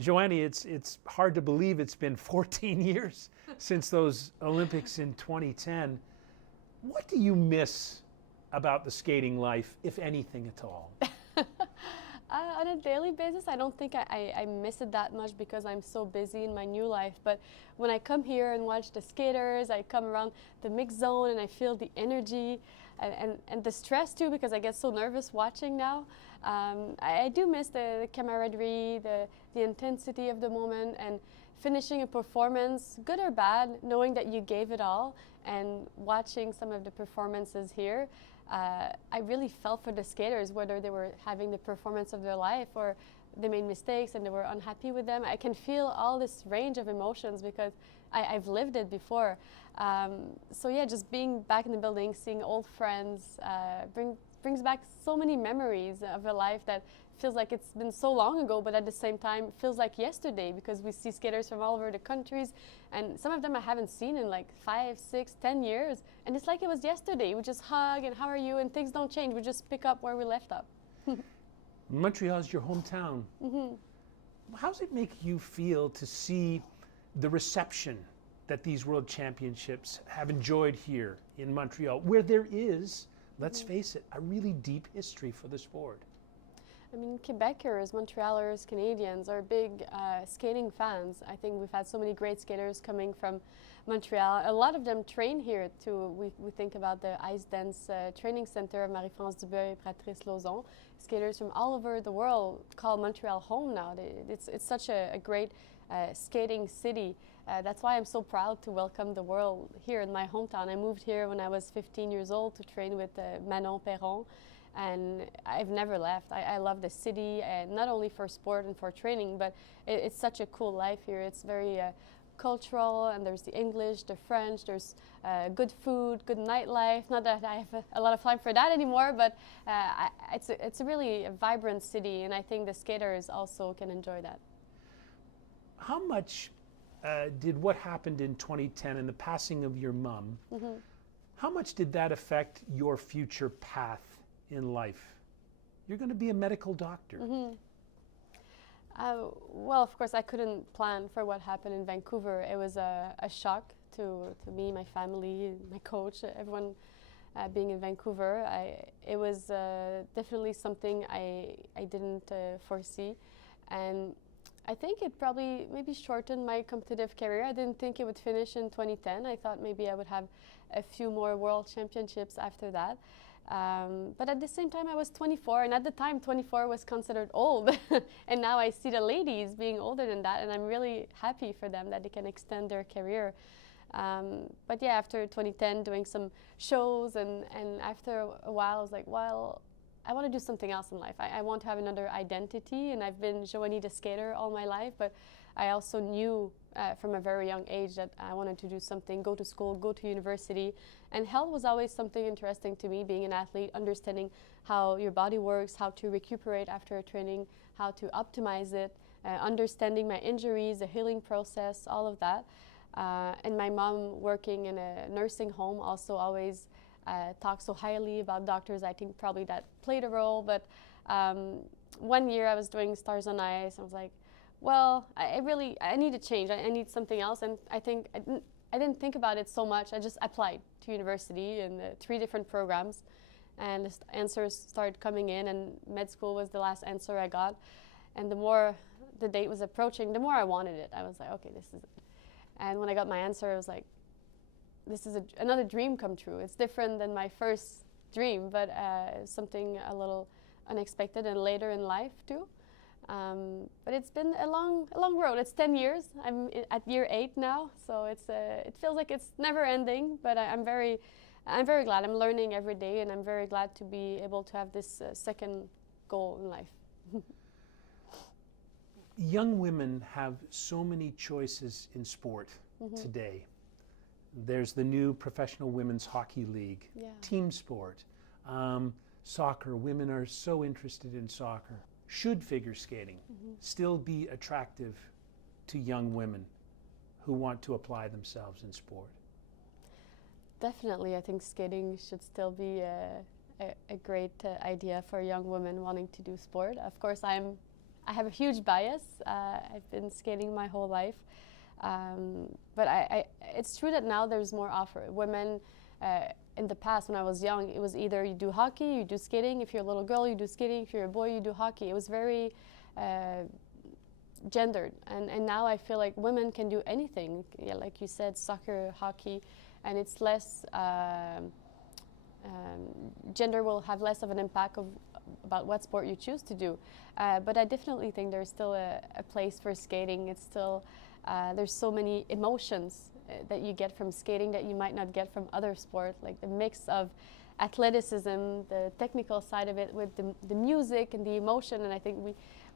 Joannie, it's hard to believe it's been 14 years since those Olympics in 2010. What do you miss about the skating life, if anything at all? On a daily basis, I don't think I miss it that much because I'm so busy in my new life. But when I come here and watch the skaters, I come around the mixed zone and I feel the energy and the stress too, because I get so nervous watching now. I do miss the camaraderie, the intensity of the moment, and finishing a performance, good or bad, knowing that you gave it all, and watching some of the performances here. I really felt for the skaters, whether they were having the performance of their life or they made mistakes and they were unhappy with them. I can feel all this range of emotions because I've lived it before. So yeah, just being back in the building, seeing old friends, brings back so many memories of a life that feels like it's been so long ago, but at the same time feels like yesterday, because we see skaters from all over the countries, and some of them I haven't seen in like 5, 6, 10 years, and it's like it was yesterday. We just hug and how are you, and things don't change. We just pick up where we left up. Montreal is your hometown. Mm-hmm. How does it make you feel to see the reception that these World Championships have enjoyed here in Montreal, where there is, let's face it, a really deep history for the sport? I mean, Quebecers, Montrealers, Canadians are big skating fans. I think we've had so many great skaters coming from Montreal. A lot of them train here too. We think about the ice dance training center of Marie-France Dubuis and Patrice Lauzon. Skaters from all over the world call Montreal home now. It's such a great skating city. That's why I'm so proud to welcome the world here in my hometown. I moved here when I was 15 years old to train with Manon Perron. And I've never left. I love the city, and not only for sport and for training, but it's such a cool life here. It's very cultural, and there's the English, the French, there's good food, good nightlife. Not that I have a lot of time for that anymore, but it's a really vibrant city, and I think the skaters also can enjoy that. How much did what happened in 2010 and the passing of your mom, how much did that affect your future path in life? You're going to be a medical doctor. Well, of course, I couldn't plan for what happened in Vancouver. It was a shock to me, my family, my coach, everyone being in Vancouver. It was definitely something I didn't foresee. And I think it probably maybe shortened my competitive career. I didn't think it would finish in 2010. I thought maybe I would have a few more world championships after that. But at the same time, I was 24, and at the time, 24 was considered old. And now I see the ladies being older than that, and I'm really happy for them that they can extend their career. But yeah, after 2010, doing some shows, and after a while, I was like, well, I want to do something else in life. I want to have another identity, and I've been Joannie the skater all my life, but I also knew from a very young age that I wanted to do something, go to school, go to university. And health was always something interesting to me, being an athlete, understanding how your body works, how to recuperate after a training, how to optimize it, understanding my injuries, the healing process, all of that. And my mom, working in a nursing home, also always talked so highly about doctors. I think probably that played a role. But one year I was doing Stars on Ice. I was like, well, I need to change. I need something else. And I think I didn't think about it so much. I just applied to university in 3 different programs, and the answers started coming in, and med school was the last answer I got. And the more the date was approaching, the more I wanted it. I was like, okay, this is it. And when I got my answer, I was like, this is another dream come true. It's different than my first dream, but something a little unexpected and later in life too. But it's been a long road. It's 10 years. I'm at year 8 now, so it feels like it's never ending. But I'm very glad. I'm learning every day, and I'm very glad to be able to have this second goal in life. Young women have so many choices in sport today. There's the new Professional Women's Hockey League, team sport, soccer. Women are so interested in soccer. Should figure skating still be attractive to young women who want to apply themselves in sport? Definitely, I think skating should still be a great idea for young women wanting to do sport. Of course, I'm I have a huge bias. I've been skating my whole life. But it's true that now there's more offer. Women, in the past when I was young, it was either you do hockey, you do skating. If you're a little girl, you do skating. If you're a boy, you do hockey. It was very gendered. And now I feel like women can do anything. Yeah, like you said, soccer, hockey, and it's less, gender will have less of an impact about what sport you choose to do. But I definitely think there's still a place for skating. It's still, there's so many emotions that you get from skating that you might not get from other sports, like the mix of athleticism, the technical side of it with the music and the emotion. And I think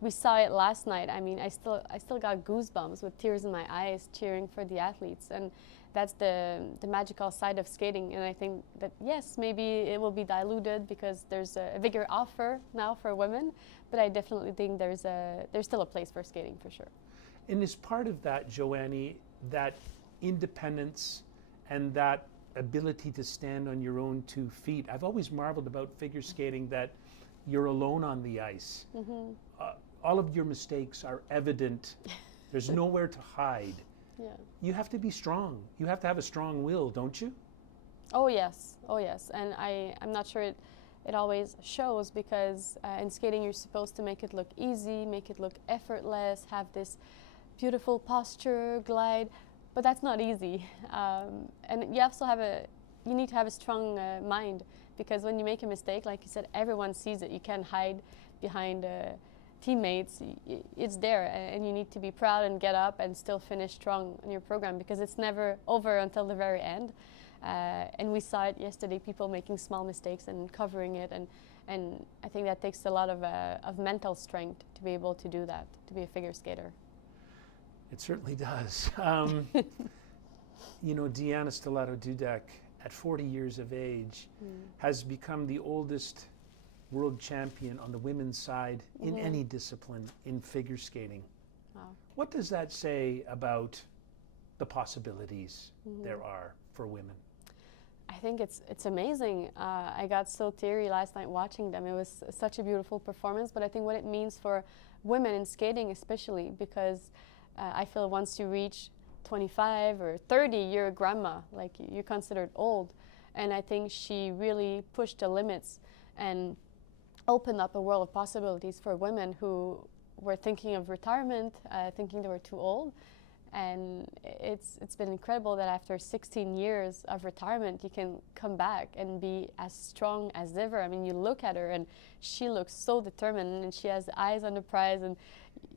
we saw it last night. I mean, I still got goosebumps with tears in my eyes cheering for the athletes. And that's the magical side of skating. And I think that, yes, maybe it will be diluted because there's a bigger offer now for women, but I definitely think there's still a place for skating for sure. And as part of that, Joannie, that independence and that ability to stand on your own 2 feet. I've always marveled about figure skating that you're alone on the ice. Mm-hmm. All of your mistakes are evident. There's nowhere to hide. Yeah. You have to be strong. You have to have a strong will, don't you? Oh yes, oh yes. And I'm not sure it always shows because in skating you're supposed to make it look easy, make it look effortless, have this beautiful posture, glide, but that's not easy. And you also you need to have a strong mind, because when you make a mistake, like you said, everyone sees it. You can't hide behind teammates. It's there, and you need to be proud and get up and still finish strong in your program, because it's never over until the very end. And we saw it yesterday, people making small mistakes and covering it, and I think that takes a lot of mental strength to be able to do that, to be a figure skater. It certainly does. You know, Deanna Stellato-Dudek, at 40 years of age, has become the oldest world champion on the women's side in any discipline in figure skating. Wow. What does that say about the possibilities there are for women? I think it's amazing. I got so teary last night watching them. It was such a beautiful performance, but I think what it means for women in skating especially, because I feel once you reach 25 or 30, you're a grandma, like you're considered old. And I think she really pushed the limits and opened up a world of possibilities for women who were thinking of retirement, thinking they were too old. And it's been incredible that after 16 years of retirement, you can come back and be as strong as ever. I mean, you look at her and she looks so determined, and she has eyes on the prize, and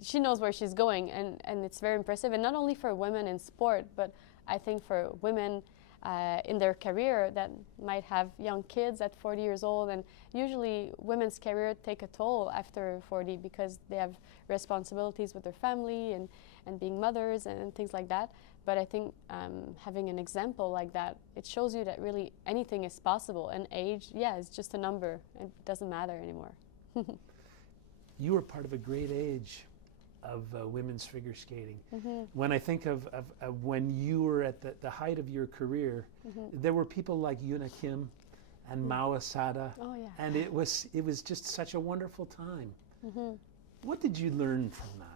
she knows where she's going, and it's very impressive. And not only for women in sport, but I think for women in their career that might have young kids at 40 years old. And usually women's career take a toll after 40 because they have responsibilities with their family and being mothers and things like that. But I think having an example like that, it shows you that really anything is possible. And age, yeah, is just a number. It doesn't matter anymore. You were part of a great age of women's figure skating. When I think of when you were at the height of your career, there were people like Yuna Kim and Mao Asada, and it was just such a wonderful time. What did you learn from that?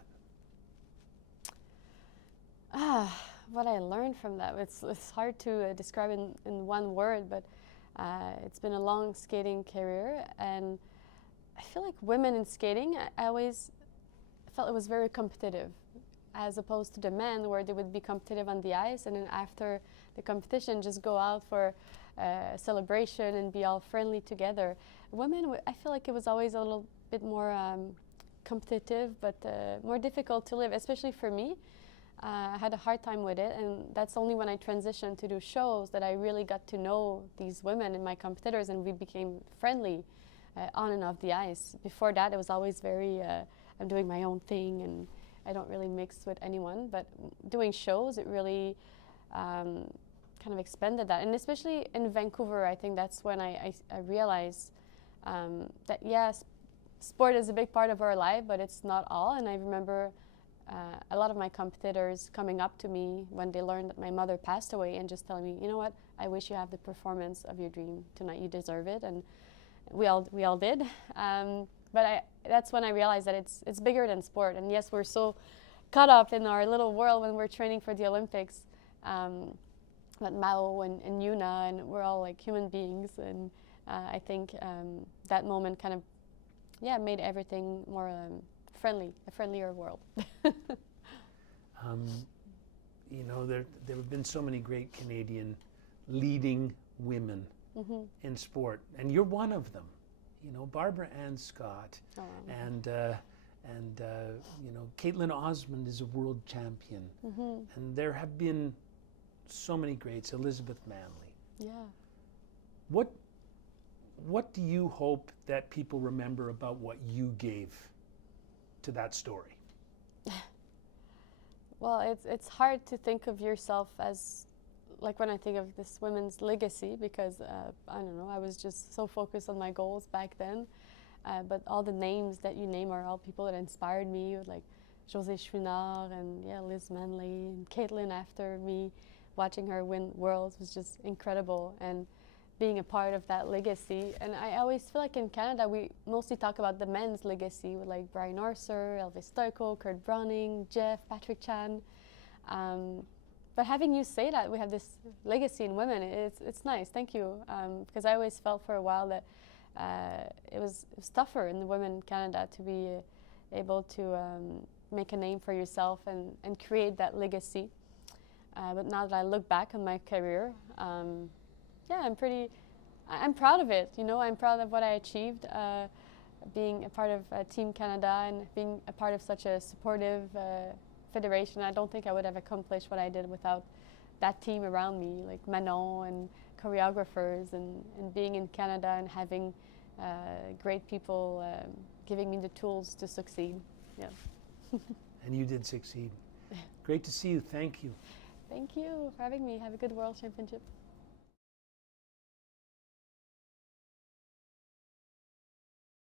What I learned from that, it's hard to describe in one word, but it's been a long skating career, and I feel like women in skating, I always felt it was very competitive, as opposed to the men, where they would be competitive on the ice, and then after the competition just go out for a celebration and be all friendly together. Women, I feel like it was always a little bit more competitive, but more difficult to live, especially for me. I had a hard time with it, and that's only when I transitioned to do shows that I really got to know these women and my competitors, and we became friendly on and off the ice. Before that, it was always very, I'm doing my own thing and I don't really mix with anyone. But doing shows, it really kind of expanded that. And especially in Vancouver, I think that's when I realized that, yes, sport is a big part of our life, but it's not all. And I remember a lot of my competitors coming up to me when they learned that my mother passed away and just telling me, you know what, I wish you have the performance of your dream tonight. You deserve it. And we all did. But that's when I realized that it's bigger than sport. And yes, we're so caught up in our little world when we're training for the Olympics. But Mao and Yuna, and we're all like human beings. And I think that moment kind of, made everything more friendly, a friendlier world. You know, there have been so many great Canadian leading women in sport, and you're one of them. You know, Barbara Ann Scott, and you know, Caitlin Osmond is a world champion, and there have been so many greats. Elizabeth Manley. Yeah. What do you hope that people remember about what you gave to that story? Well, it's hard to think of yourself as, like when I think of this women's legacy, because I don't know, I was just so focused on my goals back then. But all the names that you name are all people that inspired me, like Josée Chouinard and Liz Manley and Caitlin after me. Watching her win Worlds was just incredible, and being a part of that legacy. And I always feel like in Canada we mostly talk about the men's legacy with like Brian Orser, Elvis Stojko, Kurt Browning, Jeff, Patrick Chan. But having you say that we have this legacy in women, it's nice. Thank you, because I always felt for a while that it was tougher in the women in Canada to be able to make a name for yourself and create that legacy. But now that I look back on my career, I'm proud of it. You know, I'm proud of what I achieved, being a part of Team Canada and being a part of such a supportive federation. I don't think I would have accomplished what I did without that team around me, like Manon and choreographers, and being in Canada and having great people giving me the tools to succeed. Yeah. And you did succeed. Great to see you. Thank you. Thank you for having me. Have a good World Championship.